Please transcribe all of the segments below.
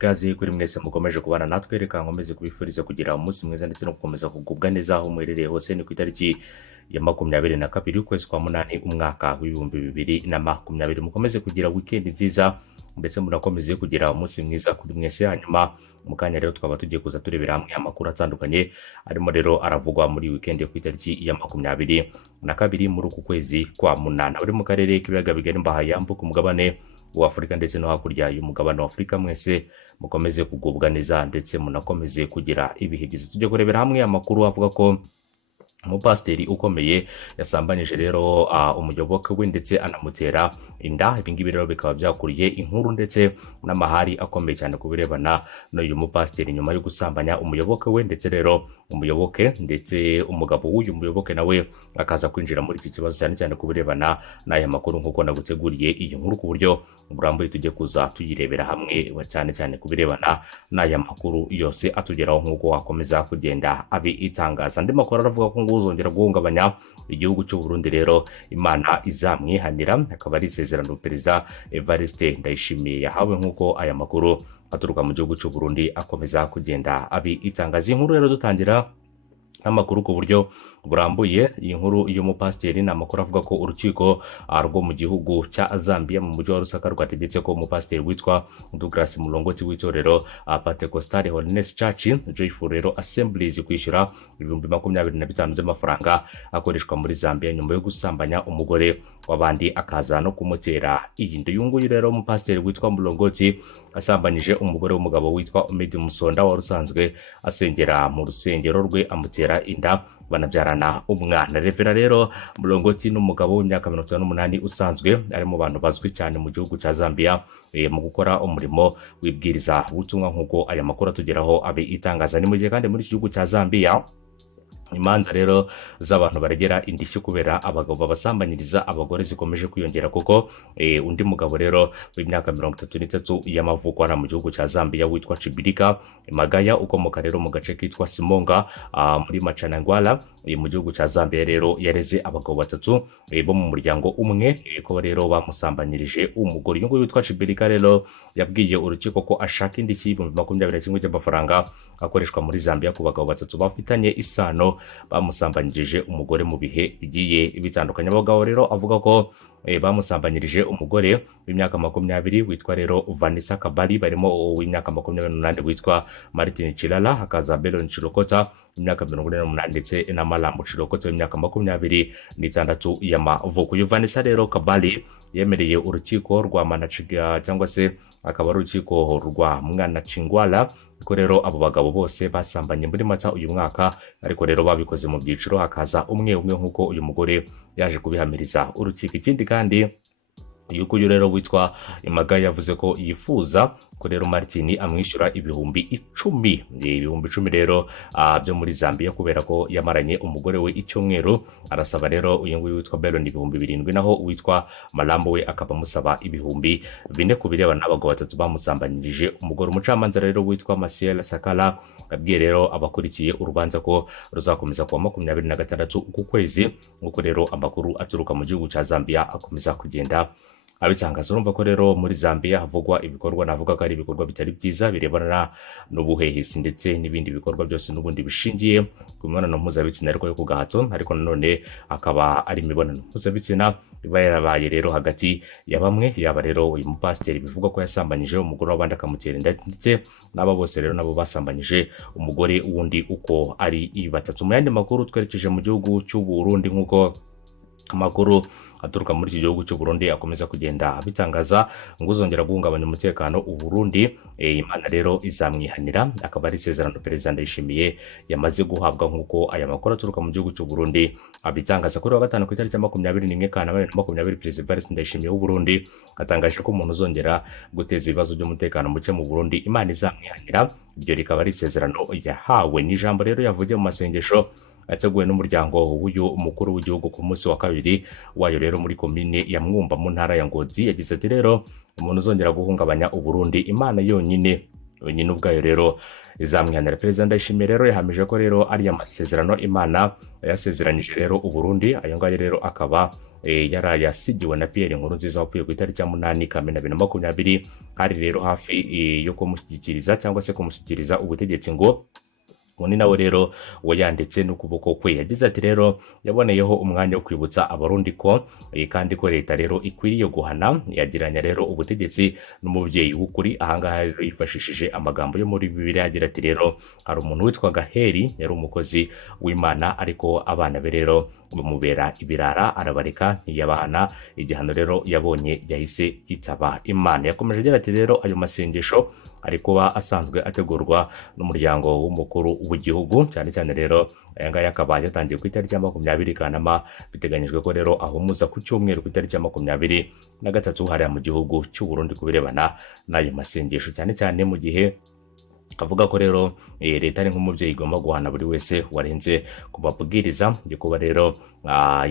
ikaze kuri mwese mukomeje kubana natwe, reka nkomeze kubifuriza kugira umunsi mwiza ndetse no gukomeza kugubwa neza aho muherereye hose. Ni ku itariki ya 22 ukwezi kwa munani umwaka w'ibihumbi 2020. Mukomeze kugira weekend nziza ndetse munakomeze kugira umunsi mwiza kuri mwese. Hanyuma mu kanya rero twaba tugiye kuza turebera hamwe amakuru atandukanye arimo rero aravugwa muri weekend yo ku itariki ya 22 muri uku kwezi kwa munani uri mu karere k'ibiyaga bigari mbahayambu ku mugabane wa Afrika ndetse no hakurya y'umugabane wa Afrika. Mwese mukomeze kugubwa neza ndetse munakomeze kugira ibihe byiza. Tujye kurebera hamwe amakuru avuga ko umupasiteri ukomeye yasambanyije rero umuyoboke we ndetse anamutera inda. Ibingibi rero bikaba byakuriye inkuru ndetse n'amahari akomeye cyane ku birebana n'uyu mupasiteri nyuma yo gusambanya umuyoboke we, ndetse rero umuyoboke ndetse umugabo w'uyu muyoboke nawe akaza kwinjira muri iki kibazo cyane cyane ku birebana n'aya makuru nk'uko naguteguriye iyi nkuru ku buryo burambuye. Tujye kuza tuyirebera hamwe cyane cyane ku birebana n'aya makuru yose atugeraho nk'uko wakomeza kugenda abitangaza. Andi makuru aravuga ko uzongera guhungabanya igihugu cy'u Burundi rero Imana izamwihanira, akaba ari isezerano Perezida Evariste Ndayishimiye yahawe nk'uko aya makuru aturuka mu gihugu cy'u Burundi akomeza kugenda abitangaza. Inkuru rero dutangira amakuru ku buryo burambuye. Iyi nkuru y'umupasiteri ni amakuru avuga ko urukiko rwo mu gihugu cya Zambia mu mujyi wa Lusaka rwategetse ko umupasiteri witwa Douglas Mulongoti w'itorero Pentecostal Holiness Church Joyful rero Assemblies kwishyura ibihumbi 25 z'amafaranga akoreshwa muri Zambia nyuma yo gusambanya umugore w'abandi akaza no kumutera iyi nda. Uyu nguyu rero umupasiteri witwa Mulongoti asambanyije umugore w'umugabo witwa Omedi Musonda wari usanzwe asengera mu rusengero rwe amutera inda banabyarana umwana. Revera rero Mulongoti n'umugabo w'imyaka 58 usanzwe ari mu bantu bazwi cyane mu gihugu cya Zambia mu gukora umurimo wibwiriza ubutumwa nk'uko aya makuru atugeraho abitangaza. Ni mu gihe kandi muri iki gihugu cya Zambia imanza rero z'abantu baregera indishyi kubera abagabo babasambanyiriza abagore zikomeje kwiyongera, kuko undi mugabo rero w'imyaka 33 y'amavuko ari mu gihugu cya Zambia witwa Chibirika Magaya ukomoka rero mu gace kitwa Simonga muri Machanangwala mu gihugu cya Zambia rero yareze abagabo batatu bo mu muryango umwe ko rero bamusambanyirije umugore. Uyu nguyu witwa Chibirika rero yabwiye urukiko ko ashaka indishyi y'ibihumbi 21 by'amafaranga akoreshwa muri Zambia ku bagabo batatu bafitanye isano bamusambanyirije umugore mu bihe bigiye bitandukanye. Abagabo rero avuga ko bamusambanyirije umugore w'imyaka 20 witwa rero Vanessa Kabali, barimo w'imyaka 28 witwa Martin Chilala, hakaza Belon Chilokota imyaka 48 ndetse na Malambo Chilokota w'imyaka 26 y'amavuko. Uyu Vanessa rero Kabali yemereye urukiko rwa Manachiga cyangwa se akaba urukiko rwa Mwanachingwala ko rero abo bagabo bose basambanye muri Mata uyu mwaka, ariko rero babikoze mu byiciro hakaza umwe nk'uko uyu mugore yaje kubihamiriza urukiko. Ikindi kandi yuko rero witwa Imaga yavuze ko yifuza ko rero Martin amwishyura ibihumbi 10 rero byo muri Zambia kubera ko yamaranye umugore we icyumweru. Arasaba rero uyu nguyu witwa Belon ibihumbi 7, naho witwa Malambo we akaba musaba ibihumbi 4 kubireba n'abagabo batatu bamusambanyirije umugore. Umucamanza rero witwa Masiel Sakala abwiye rero abakurikiye urubanza ko ruzakomeza kuwa 26 uku kwezi, nk'uko rero amakuru aturuka mu gihugu cya Zambia akomeza kugenda abitangaza. Urumva ko rero muri Zambia havugwa ibikorwa navuga ko ari ibikorwa bitari byiza birebana n'ubuhehesi ndetse n'ibindi bikorwa byose n'ubundi bishingiye ku mibonano mpuzabitsina ariko yo ku gahato, ariko nanone akaba ari imibonano mpuzabitsina iba yarabaye rero hagati ya bamwe, yaba rero uyu mupasiteri bivugwa ko yasambanyije umugore w'abandi akamutera inda, ndetse n'aba bose rero nabo basambanyije umugore wundi uko ari batatu. Mu yandi makuru twerekeje mu gihugu cy'u Burundi, nk'uko amakuru aturuka muri iki gihugu cy'u Burundi akomeza kugenda abitangaza ngo uzongera guhungabanya umutekano u Burundi Imana rero izamwihanira, akaba ari isezerano Perezida Ndayishimiye yamaze guhabwa nk'uko aya makuru aturuka mu gihugu cy'u Burundi abitangaza. Kuri wa gatanu ku itariki ya 21 Kanama 2020 Perezida Evariste Ndayishimiye w'u Burundi atangaje ko umuntu uzongera guteza ibibazo by'umutekano muke mu Burundi Imana izamwihanira. Ibyo rikaba ari isezerano yahawe. Ni ijambo rero yavugiye mu masengesho ateguwe n'umuryango w'uyu mukuru w'igihugu ku munsi wa kabiri wayo rero muri komine ya Mwumba mu ntara ya Ngozi. Yagize ati rero umuntu uzongera guhungabanya u Burundi Imana yonyine ubwayo rero izamwihanira. Perezida Ndayishimiye rero yahamije ko rero ari amasezerano Imana yasezeranyije rero u Burundi. Ayo ngayo rero akaba yari yasigiwe na Pierre Nkurunziza wapfuye ku itariki ya 8 Kamena 2020, hari rero hafi yo kumushyikiriza cyangwa se kumushyikiriza ubutegetsi ngo undi nawe rero wayanditse n'ukuboko kwe. Yagize ati rero yaboneyeho umwanya wo kwibutsa abarundi ko kandi ko leta rero ikwiriye guhana yagiranya rero ubutegetsi n'umubyeyi w'ukuri. Ahangaha rero yifashishije amagambo yo muri Bibiliya agira ati rero hari umuntu witwaga Heli yari umukozi w'Imana, ariko abana be rero bamubera ibirara arabareka ntiyabahana. Igihano rero yabonye yahise yitaba Imana. Yakomeje agira ati rero ayo masengesho ari kuba asanzwe ategurwa n'umuryango w'umukuru w'igihugu, cyane cyane rero aya ngaya akaba yatangiye ku itariki ya 20 Kanama. Biteganyijwe ko rero ahumuza ku cyumweru ku itariki ya 23 hariya mu gihugu cy'u Burundi ku birebana n'ayo masengesho, cyane cyane mu gihe avuga ko rero leta ari nk'umubyeyi igomba guhana buri wese warenze ku mabwiriza yo kuba rero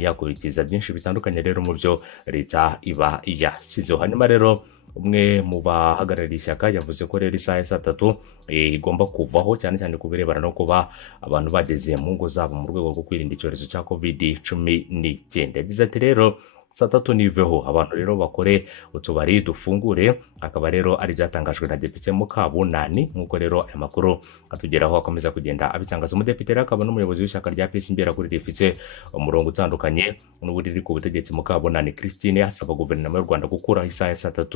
yakurikiza byinshi bitandukanye rero mu byo leta iba yashyizeho. Hanyuma rero umwe mu bahagarariye ishyaka yavuze ko rero isaha ya 3 igomba kuvaho, cyane cyane ku birebana no kuba abantu bageze mu ngo zabo mu rwego rwo kwirinda icyorezo cya COVID-19. Yagize ati rero 3 niveho abantu rero bakore utubari dufungure. Akaba rero ari byatangajwe na Depite Mukabunani, nk'uko rero aya makuru atugeraho akomeza kugenda abitangaza. Umudepite rero akaba n'umuyobozi w'ishyaka rya PS Imbera kuri rifite umurongo utandukanye n'uburi riri ku butegetsi. Mukabunani Christine asaba guverinoma y'u Rwanda gukuraho isaha ya 3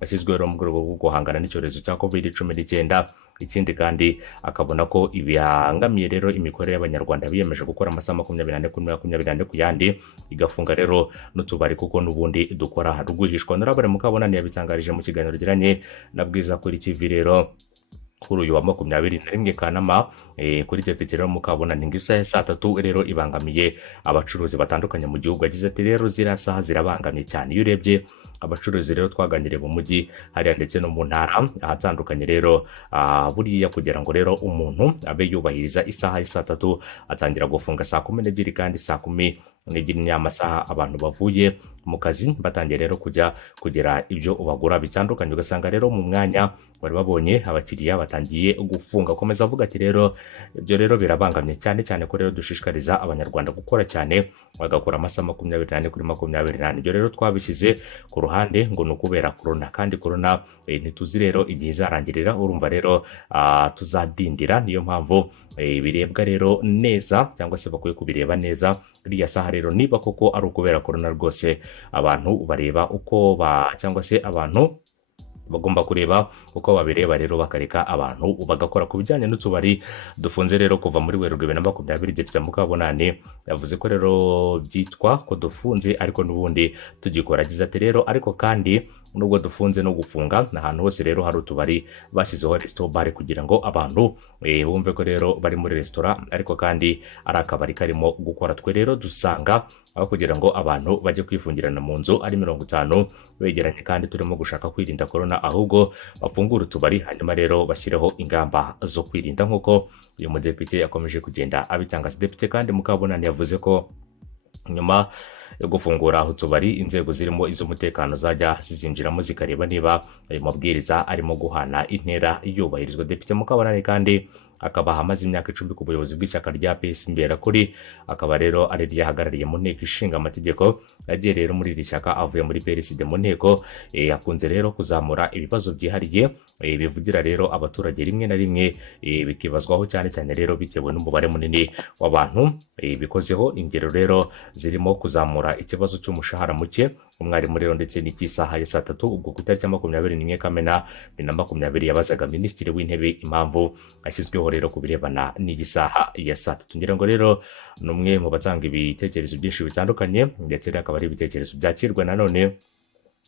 yashyizweho mu rwego rwo guhangana n'icyorezo cya COVID-19. Ikindi kandi akabona ko ibihangamiye rero imikorere y'abanyarwanda biyemeje gukora amasaha 24 kuri 24 ku yandi, igafunga rero n'utubari kuko n'ubundi dukora rwihishwa. Honorable Mukabunani yabitangarije mu kiganiro giranye na Bwiza kuri TV rero kuri uyu wa 21 Kanama. Kuri Depite rero Mukabunani ngisa ya 3 rero ibangamiye abacuruzi batandukanye mu gihugu. Agize ati rero zira saha zirabangamye cyane. Iyo urebye abacuruzi rero twaganiriye mu mujyi hariya ndetse no mu ntara ahatandukanye rero buriya kugira ngo rero umuntu abe yubahiriza isaha ya 3 atangira gufunga saa 12 kandi saa 10 ni amasaha abantu bavuye mu kazi batangiye rero kujya kugira ibyo ubagura bitandukanye. Ugasanga rero mu mwanya bari babonye abakiriya batangiye gufunga. Komeza avuga ati rero ibyo rero birabangamye cyane cyane ko rero dushishikariza abanyarwanda gukora cyane bagakora amasaha 24 kuri 24. Ibyo rero twabishyize ku ruhande ngo nukubera corona, kandi corona ntituzi rero igihe izarangirira. Urumva rero tuzadindira. Niyo mpamvu birebwa rero neza cyangwa se bakwiye kubireba neza iriya saha rero niba koko ari ukubera corona rwose abantu bareba uko cyangwa se abantu bagomba kureba uko babireba rero bakareka abantu bagakora. Ku bijyanye n'utubari dufunze rero kuva muri Werurwe 2020, Depite Mukabunani yavuze ko rero byitwa ko dufunze ariko n'ubundi tugikora. Agize ati rero ariko kandi nubwo dufunze no gufunga ahantu hose rero hari utubari bashyizeho resto bar kugira ngo abantu bumve ko rero bari muri restaurant ariko kandi ari akabari karimo gukora. Twe rero dusanga aho kugira ngo abantu bajye kwifungirana mu nzu ari 50 begeranye kandi turimo gushaka kwirinda corona, ahubwo bafungura utubari hanyuma rero bashyireho ingamba zo kwirinda nk'uko uyu mudepite yakomeje kugenda abitangaza. Depite kandi Mukabunani yavuze ko nyuma yo gufungura utubari inzego zirimo iz'umutekano zajya zizinjiramo zikareba niba ayo mabwiriza arimo guhana intera yubahirizwa. Depite Mukabunani kandi akaba amaze imyaka 10 ku buyobozi bw'ishyaka rya PS Imbera kuri, akaba rero ari ryahagarariye mu nteko ishinga amategeko. Yagiye rero muri iri shyaka avuye muri PSD mu nteko, yakunze rero kuzamura ibibazo byihariye bivugira rero abaturage rimwe na rimwe bikibazwaho cyane cyane rero bitewe n'umubare munini w'abantu bikozeho. Ingero rero zirimo kuzamura ikibazo cy'umushahara muke umwarimu rero ndetse n'ikisaha ya 3 ubwo ku itariki ya 21 Kamena 2020 yabazaga Minisitiri w'Intebe impamvu ashyizweho rero ku birebana n'igisaha ya 3. Ngira ngo rero numwe mu batanga ibitekerezo byinshi bitandukanye ndetse akaba ari ibitekerezo byakirwa nanone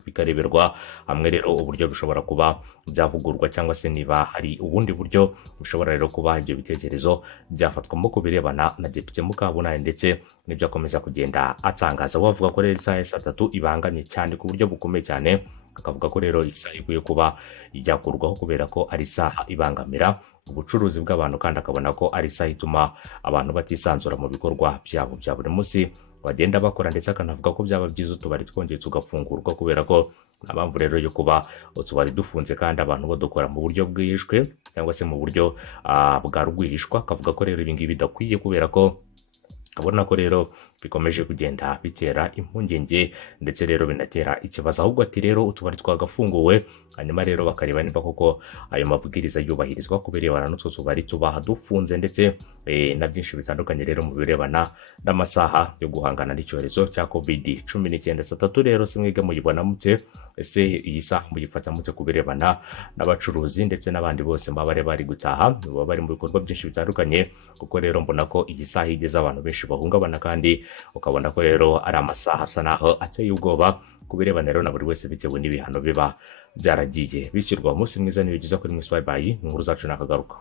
bikareberwa hamwe rero uburyo bishobora kuba byavugurwa cyangwa se niba hari ubundi buryo bishobora rero kuba ibyo bitekerezo byafatwamo ku birebana na Depite Mukabunani ndetse n'ibyo akomeza kugenda atangaza. Wavuga ko rero isaha ya 3 ibangamye cyane ku buryo bukomeye cyane, akavuga ko rero isaha ikwiye kuba ijyakurwaho kubera ko ari isaha ibangamira ubucuruzi bw'abantu kandi akabona ko ari isaha ituma abantu batisanzura mu bikorwa byabo bya buri munsi bagenda bakora, ndetse akanavuga ko byaba byiza utubari twongeye tugafungurwa kubera ko nta mpamvu rero yo kuba utubari dufunze kandi abantu badukora mu buryo bwihishwe cyangwa se mu buryo bwa rwihishwa. Akavuga ko rero ibi ngibi bidakwiye kubera ko abona ko rero bikomeje kugenda bitera impungenge ndetse rero binatera ikibazo, ahubwo ati rero utubari twagafunguwe hanyuma rero bakareba niba koko ayo mabwiriza yubahirizwa ku birebana n'utwo tubari tuba dufunze ndetse na byinshi bitandukanye rero mu birebana n'amasaha yo guhangana n'icyorezo cya COVID-19. Saa tatu rero simwige muyibona mute, ese iyi saha muyifata mute ku birebana n'abacuruzi ndetse n'abandi bose mbabare bari gutaha baba bari mu bikorwa byinshi bitandukanye, kuko rero mbona ko iyi saha igeze abantu benshi bahungabana kandi ukabona ko rero ari amasaha asa naho ateye ubwoba ku birebana rero na buri wese bitewe n'ibihano biba byaragiye bishyirwa. Umunsi mwiza, ni byiza kuri mwese, bye bye, inkuru zacu nakagaruka.